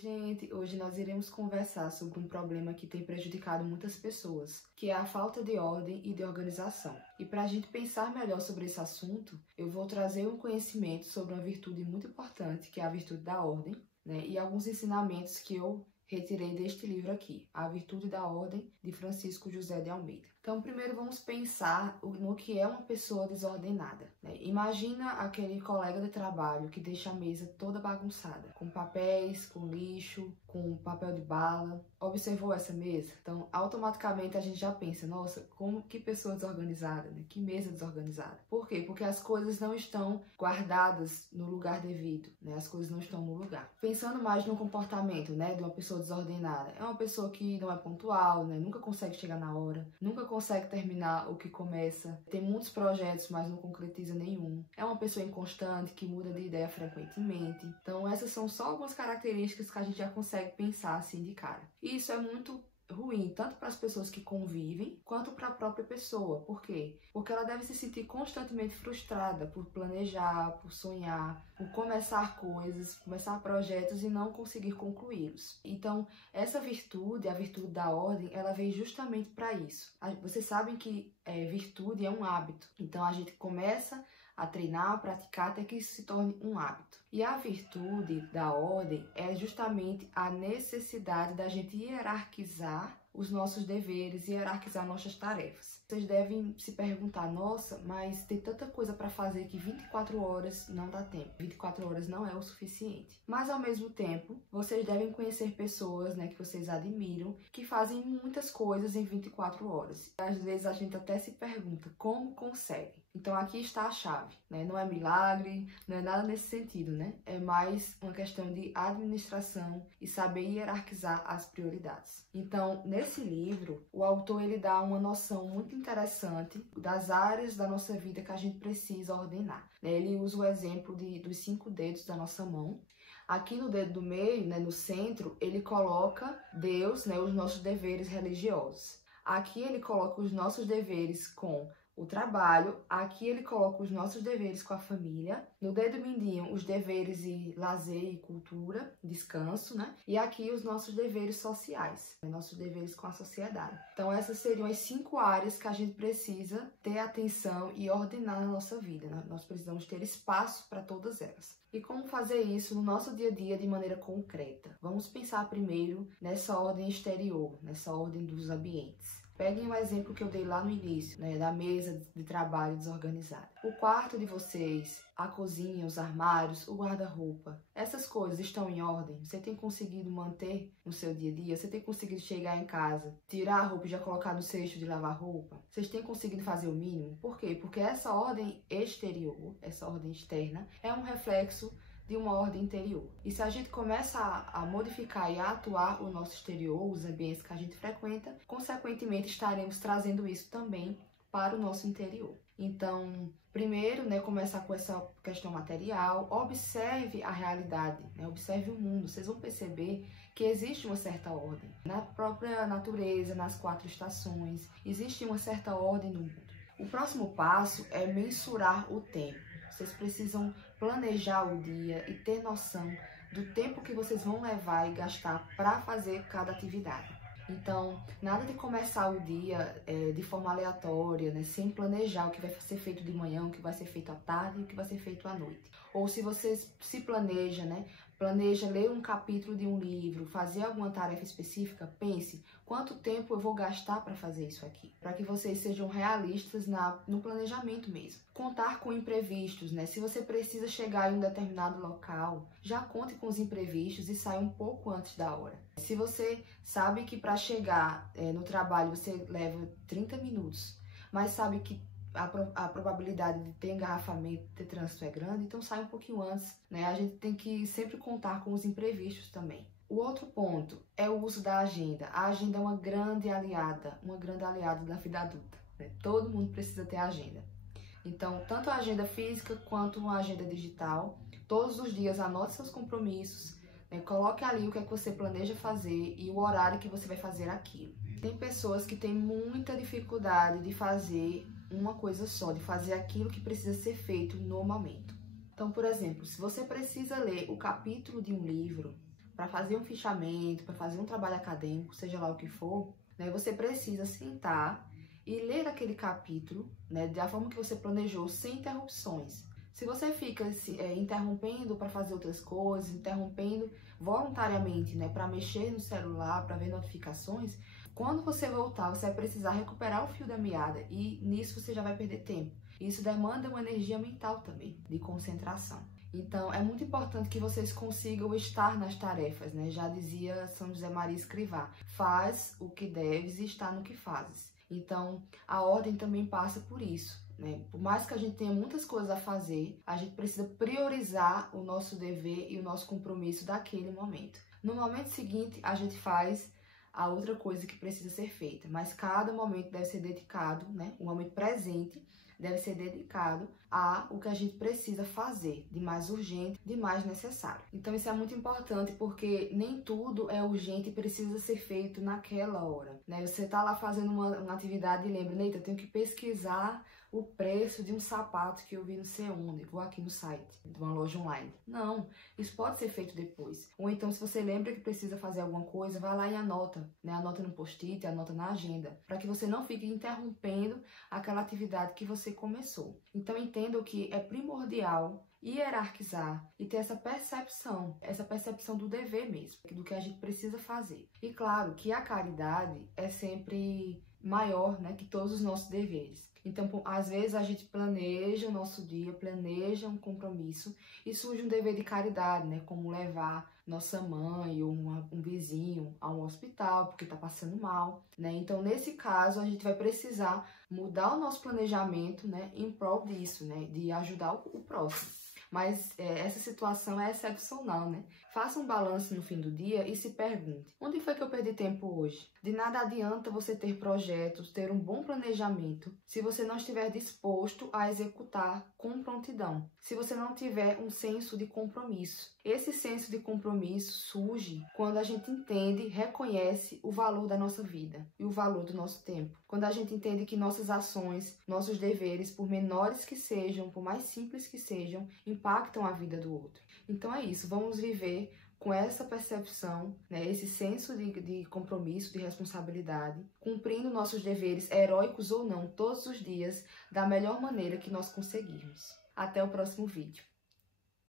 gente! Hoje nós iremos conversar sobre um problema que tem prejudicado muitas pessoas, que é a falta de ordem e de organização. E para a gente pensar melhor sobre esse assunto, eu vou trazer um conhecimento sobre uma virtude muito importante, que é a virtude da ordem, né? E alguns ensinamentos que eu retirei deste livro aqui, A Virtude da Ordem, de Francisco José de Almeida. Então, primeiro vamos pensar no que é uma pessoa desordenada, né? Imagina aquele colega de trabalho que deixa a mesa toda bagunçada, com papéis, com lixo, com papel de bala. Observou essa mesa? Então, automaticamente a gente já pensa, nossa, que pessoa desorganizada, né? Que mesa desorganizada. Por quê? Porque as coisas não estão guardadas no lugar devido, né? As coisas não estão no lugar. Pensando mais no comportamento, né, de uma pessoa desordenada, é uma pessoa que não é pontual, né? Nunca consegue chegar na hora, nunca consegue terminar o que começa, tem muitos projetos, mas não concretiza nenhum. É uma pessoa inconstante, que muda de ideia frequentemente. Então essas são só algumas características que a gente já consegue pensar assim de cara. E isso é muito ruim, tanto para as pessoas que convivem, quanto para a própria pessoa. Por quê? Porque ela deve se sentir constantemente frustrada por planejar, por sonhar, por começar coisas, começar projetos e não conseguir concluí-los. Então, essa virtude, a virtude da ordem, ela veio justamente para isso. Vocês sabem que virtude é um hábito. Então, a gente começa a treinar, a praticar, até que isso se torne um hábito. E a virtude da ordem é justamente a necessidade da gente hierarquizar os nossos deveres, hierarquizar nossas tarefas. Vocês devem se perguntar, nossa, mas tem tanta coisa para fazer que 24 horas não dá tempo. 24 horas não é o suficiente. Mas ao mesmo tempo, vocês devem conhecer pessoas, né, que vocês admiram, que fazem muitas coisas em 24 horas. Às vezes a gente até se pergunta, como consegue? Então aqui está a chave, né? Não é milagre, não é nada nesse sentido, né? É mais uma questão de administração e saber hierarquizar as prioridades. Então, nesse livro, o autor ele dá uma noção muito interessante das áreas da nossa vida que a gente precisa ordenar, né? Ele usa o exemplo dos 5 dedos da nossa mão. Aqui no dedo do meio, né, no centro, ele coloca Deus, né, os nossos deveres religiosos. Aqui ele coloca os nossos deveres com o trabalho, aqui ele coloca os nossos deveres com a família, no dedo mindinho os deveres de lazer e cultura, descanso, né? E aqui os nossos deveres sociais, nossos deveres com a sociedade. Então essas seriam as 5 áreas que a gente precisa ter atenção e ordenar na nossa vida, né? Nós precisamos ter espaço para todas elas. E como fazer isso no nosso dia a dia de maneira concreta? Vamos pensar primeiro nessa ordem exterior, nessa ordem dos ambientes. Peguem o exemplo que eu dei lá no início, né, da mesa de trabalho desorganizada. O quarto de vocês, a cozinha, os armários, o guarda-roupa, essas coisas estão em ordem? Você tem conseguido manter no seu dia a dia? Você tem conseguido chegar em casa, tirar a roupa e já colocar no cesto de lavar roupa? Vocês têm conseguido fazer o mínimo? Por quê? Porque essa ordem exterior, essa ordem externa, é um reflexo de uma ordem interior. E se a gente começa a modificar e a atuar o nosso exterior, os ambientes que a gente frequenta, consequentemente estaremos trazendo isso também para o nosso interior. Então, primeiro, né, começar com essa questão material, observe a realidade, né, observe o mundo. Vocês vão perceber que existe uma certa ordem. Na própria natureza, nas 4 estações, existe uma certa ordem no mundo. O próximo passo é mensurar o tempo. Vocês precisam planejar o dia e ter noção do tempo que vocês vão levar e gastar para fazer cada atividade. Então, nada de começar o dia de forma aleatória, né, sem planejar o que vai ser feito de manhã, o que vai ser feito à tarde e o que vai ser feito à noite. Ou se você se planeja, né, planeja ler um capítulo de um livro, fazer alguma tarefa específica, pense quanto tempo eu vou gastar para fazer isso aqui, para que vocês sejam realistas no planejamento mesmo. Contar com imprevistos, né? Se você precisa chegar em um determinado local, já conte com os imprevistos e saia um pouco antes da hora. Se você sabe que para chegar no trabalho você leva 30 minutos, mas sabe que a probabilidade de ter engarrafamento, de ter trânsito é grande, então sai um pouquinho antes, né? A gente tem que sempre contar com os imprevistos também. O outro ponto é o uso da agenda. A agenda é uma grande aliada da vida adulta, né? Todo mundo precisa ter agenda. Então, tanto a agenda física quanto uma agenda digital, todos os dias anote seus compromissos, né? Coloque ali o que é que você planeja fazer e o horário que você vai fazer aquilo. Tem pessoas que têm muita dificuldade de fazer uma coisa só, de fazer aquilo que precisa ser feito no momento. Então, por exemplo, se você precisa ler o capítulo de um livro, para fazer um fichamento, para fazer um trabalho acadêmico, seja lá o que for, né, você precisa sentar e ler aquele capítulo, né, da forma que você planejou, sem interrupções. Se você fica interrompendo para fazer outras coisas, interrompendo voluntariamente, né, para mexer no celular, para ver notificações, quando você voltar, você vai precisar recuperar o fio da meada e nisso você já vai perder tempo. Isso demanda uma energia mental também, de concentração. Então, é muito importante que vocês consigam estar nas tarefas, né? Já dizia São José Maria Escrivá, faz o que deves e está no que fazes. Então, a ordem também passa por isso, né? Por mais que a gente tenha muitas coisas a fazer, a gente precisa priorizar o nosso dever e o nosso compromisso daquele momento. No momento seguinte, a gente faz a outra coisa que precisa ser feita, mas cada momento deve ser dedicado, né? O momento presente deve ser dedicado a o que a gente precisa fazer, de mais urgente, de mais necessário. Então isso é muito importante porque nem tudo é urgente e precisa ser feito naquela hora, né? Você tá lá fazendo uma atividade e lembra, Neita, eu tenho que pesquisar o preço de um sapato que eu vi não sei onde, vou aqui no site de uma loja online. Não, isso pode ser feito depois. Ou então, se você lembra que precisa fazer alguma coisa, vai lá e anota, né? Anota no post-it, anota na agenda, para que você não fique interrompendo aquela atividade que você começou. Então, entenda que é primordial hierarquizar e ter essa percepção do dever mesmo, do que a gente precisa fazer. E claro que a caridade é sempre maior, né, que todos os nossos deveres. Então, às vezes a gente planeja o nosso dia, planeja um compromisso e surge um dever de caridade, né, como levar nossa mãe ou um vizinho a um hospital porque está passando mal, né? Então, nesse caso, a gente vai precisar mudar o nosso planejamento, né, em prol disso, né, de ajudar o próximo. Mas essa situação é excepcional, né? Faça um balanço no fim do dia e se pergunte: onde foi que eu perdi tempo hoje? De nada adianta você ter projetos, ter um bom planejamento, se você não estiver disposto a executar com prontidão. Se você não tiver um senso de compromisso. Esse senso de compromisso surge quando a gente entende, reconhece o valor da nossa vida e o valor do nosso tempo. Quando a gente entende que nossas ações, nossos deveres, por menores que sejam, por mais simples que sejam, impactam a vida do outro. Então é isso, vamos viver com essa percepção, né, esse senso de compromisso, de responsabilidade, cumprindo nossos deveres, heróicos ou não, todos os dias, da melhor maneira que nós conseguirmos. Até o próximo vídeo.